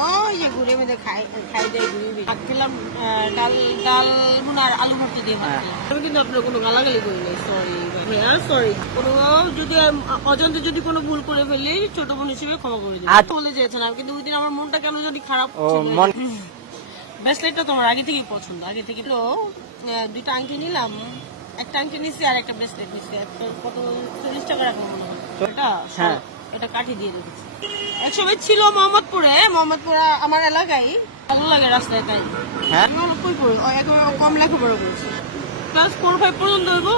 ওই যে ঘুরে বেঁধে খাই দেয় ঘুরে খেলাম ডাল ডাল আর আলু ভর্তা দিয়ে ভাত খেলাম। আমি কিন্তু আপনার কোনো গালাগালি করি নাই, সরি ভাইয়া সরি। কোনো যদি অজান্তে যদি কোনো ভুল করে ফেলি ছোট বোন হিসেবে ক্ষমা করে দিই। বলে চেয়েছেন আমি, কিন্তু ওই দিন আমার মনটা কেন যদি খারাপ ছিল। ব্রেসলেটটা তোমার আগে থেকেই পছন্দ, আগে থেকে তো দুইটা আংটি নিলাম, একটা আংটি নিচ্ছি আর একটা ব্রেসলেট নিচ্ছি। কত 40 টাকা রাখবো মনে হয় এটা। এটা কাঠি দিয়ে রেখেছি। একসময় ছিল মোহাম্মদপুরে আমার এলাকায়, ভালো লাগে রাস্তায়। তাই কম লেখাপড়া করেছি, ক্লাস 4-5 পর্যন্ত হইব।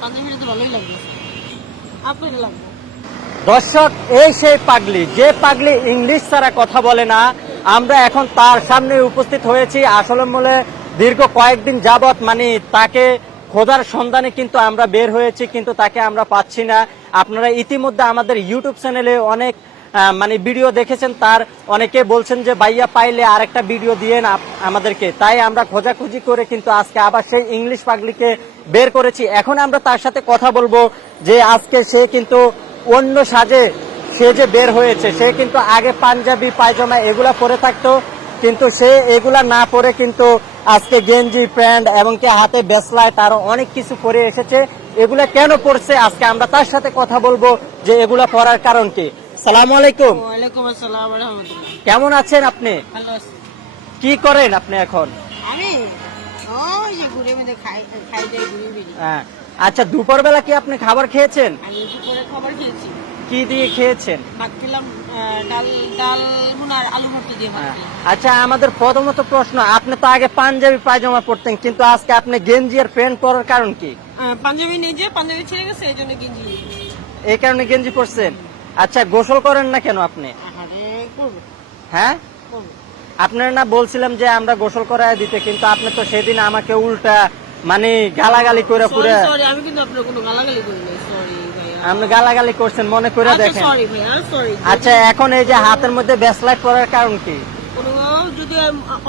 পাঞ্জাবিটা তো ভালোই লাগবে, আপনাকে লাগবে। দর্শক, এই সেই পাগলি, যে পাগলি ইংলিশ ছাড়া কথা বলে না, আমরা এখন তার সামনে উপস্থিত হয়েছি। আসলে মূলে দীর্ঘ কয়েকদিন যাবত মানে তাকে খোঁজার সন্ধানে কিন্তু আমরা বের হয়েছি, কিন্তু তাকে আমরা পাচ্ছি না। আপনারা ইতিমধ্যে আমাদের ইউটিউব চ্যানেলে অনেক মানে ভিডিও দেখেছেন, তার অনেকে বলছেন যে ভাইয়া পাইলে আরেকটা ভিডিও দিয়েন আমাদেরকে। তাই আমরা খোঁজাখুঁজি করে কিন্তু আজকে আবার সেই ইংলিশ পাগলিকে বের করেছি। এখন আমরা তার সাথে কথা বলবো যে আজকে সে কিন্তু অন্য সাজে সে যে বের হয়েছে। সে কিন্তু আগে পাঞ্জাবি পায়জামা এগুলা পরে থাকতো, কিন্তু সে এগুলা না পরে কিন্তু আজকে গেঞ্জি প্যান্ট এবং কি হাতে ব্রেসলেট আরো অনেক কিছু পরে এসেছে। এগুলা কেন পড়ছে আজকে আমরা তার সাথে কথা বলবো যে এগুলা পরার কারণ কি। সালামু আলাইকুম। ওয়ালাইকুম আসসালাম ওয়া রাহমাতুল্লাহ। কেমন আছেন আপনি? ভালো আছি। কি করেন আপনি এখন? আমি ওই যে ঘুরে বেঁধে খাই দেয় ঘুরে। হ্যাঁ, আচ্ছা, দুপুরবেলা কি আপনি খাবার খেয়েছেন? আমি দুপুরে খাবার খেয়েছি। কি দিয়ে খেয়েছেন? ভাত খেলাম, ডাল ডাল আর আলু ভর্তা দিয়ে ভাত খেলাম। আচ্ছা, আমাদের প্রথমত প্রশ্ন, আপনি তো আগে পাঞ্জাবি পায়জামা পরতেন, কিন্তু আজকে আপনি গেঞ্জি আর প্যান্ট পরার কারণ কি? পাঞ্জাবি নেই, যে পাঞ্জাবি ছিঁড়ে গেছে এই জন্য গেঞ্জি নিয়েছি। এই কারণে গেঞ্জি পরছেন? আচ্ছা, গোসল করেন না কেন আপনি? হ্যাঁ, আপনার না বলছিলাম যে আমরা গোসল করায় দিতে, কিন্তু আপনি তো সেদিন আমাকে উল্টা মানে গালাগালি করে পুরো। সরি, আমি কিন্তু আপনার কোনো গালাগালি করি নাই, সরি ভাইয়া। আপনি গালাগালি করছেন, মনে করে দেখেন। সরি ভাইয়া, সরি। আচ্ছা, এখন এই যে হাতের মধ্যে ব্রেসলেট পরার কারণ কি? যদি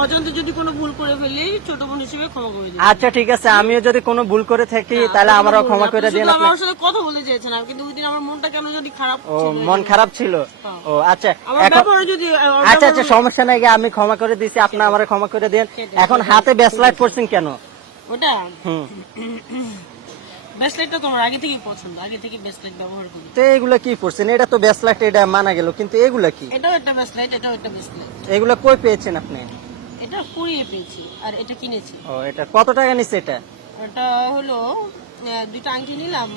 অজান্তে যদি কোনো ভুল করে ফেলি ছোট বোন হিসেবে ক্ষমা করে দিই। আচ্ছা ঠিক আছে, আমিও যদি কোনো ভুল করে থাকি তাহলে আমারও ক্ষমা করে দিন। আমার সাথে কথা বলে চেয়েছেন আমি, কিন্তু ওই দিন আমার মনটা কেন যদি খারাপ ছিল। মন খারাপ ছিল? ও আচ্ছা, আচ্ছা আচ্ছা, সমস্যা নাই, আমি ক্ষমা করে দিছি, আপনি আমারে ক্ষমা করে দেন। এখন হাতে ব্রেসলেট পরছেন কেন? ওটা ব্রেসলেটটা তোমার আগে থেকেই পছন্দ, আগে থেকে ব্রেসলেট ব্যবহার করি। তো এগুলা কি পরছেন? এটা তো ব্রেসলেট, এটা মানা গেল, কিন্তু এগুলা কি? এটাও একটা ব্রেসলেট, এটাও একটা ব্রেসলেট। এগুলা কই পেয়েছেন আপনি? এটা কুড়িয়ে পেয়েছি, আর এটা কিনেছি। ও, এটা কত টাকা নিছে? এটা এটা হলো দুইটা আংটি নিলাম,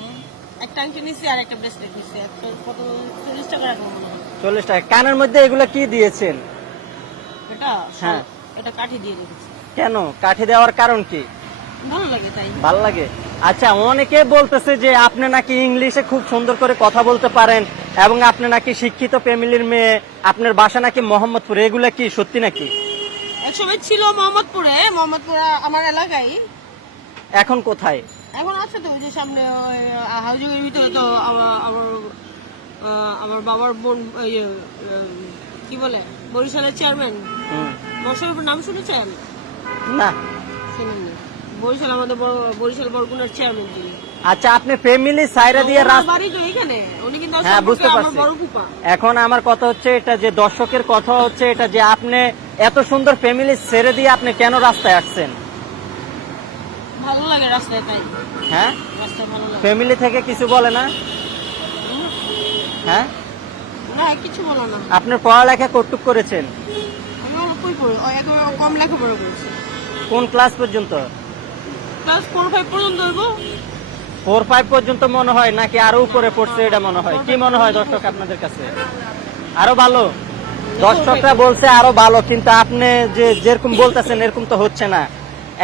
একটা আংটি নিচ্ছি আর একটা ব্রেসলেট নিচ্ছি। কত 40 টাকা রাখবো মনে হয়। 40 টাকা। কানের মধ্যে এগুলা কি দিয়েছেন? এটা হ্যাঁ, এটা কাঠি দিয়ে রেখেছি। কেন কাঠি দেওয়ার কারণ কি? ভালো লাগে তাই। ভালো লাগে। আচ্ছা, অনেকে বলতেছে যে আপনি নাকি ইংলিশে খুব সুন্দর করে কথা বলতে পারেন এবং আপনি নাকি শিক্ষিত ফ্যামিলির মেয়ে, আপনার বাসা নাকি মোহাম্মদপুর, এগুলা কি সত্যি নাকি? একসময় ছিল মোহাম্মদপুরে আমার এলাকায়। এখন কোথায়? এখন আছে তো ওই যে সামনে হাউজিং এর ভিতরে। তো আমার বাবার বোন কি বলে বরিশালের চেয়ারম্যান মশারফের নাম শুনেছেন? না, শুনেননি। বরিশাল আমাদের বরিশাল বরগুনার চেয়ারম্যান তিনি। আচ্ছা, আপনি ফ্যামিলি সাইরা দিয়ে বাড়ি তো এখানে, উনি কিন্তু হ্যাঁ, বুঝতে পারছি। বড় ফুপা। এখন আমার কথা হচ্ছে এটা, যে দর্শকের কথা হচ্ছে এটা, যে আপনি এত সুন্দর ফ্যামিলি ছেড়ে দিয়ে আপনি কেন রাস্তায় আসছেন? ভালো লাগে রাস্তায়, তাই। হ্যাঁ, রাস্তায় ভালো লাগে। ফ্যামিলি থেকে কিছু বলে না? হ্যাঁ, না, কিছু বলো না। আপনার পড়ালেখা কতটুকু করেছেন? আমি কই পড়ি, কম লেখাপড়া করেছি। কোন ক্লাস পর্যন্ত? ক্লাস 4-5 পর্যন্ত হইব। 4-5 পর্যন্ত মনে হয়, নাকি আরো উপরে পড়ছে এটা মনে হয়? কি মনে হয় দর্শক আপনাদের কাছে? আরো ভালো? দর্শকরা বলছে আরো ভালো, কিন্তু আপনি যে যেরকম বলতেছেন এরকম তো হচ্ছে না।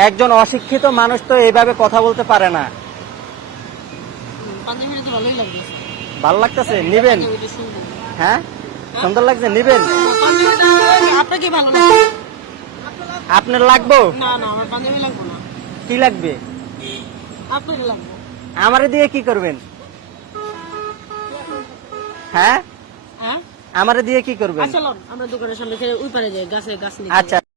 একজন অশিক্ষিত মানুষ তো এইভাবে কথা বলতে পারে না। পাঞ্জাবিটা তো ভালোই লাগছে। ভালো লাগতেছে? নিবেন? হ্যাঁ, সুন্দর লাগছে, নিবেন? আপনাকে ভালো লাগছে? আপনার লাগবো? না না, আমার পাঞ্জাবি লাগবে না। কি লাগবে? আপনাকে লাগবে। আমারে দিয়ে কি করবেন? হ্যাঁ, হ্যাঁ, আমারে দিয়ে কি করবেন? চলো আমরা দোকানের সামনে থেকে ওই পারে যাই, গাছ নিয়ে। আচ্ছা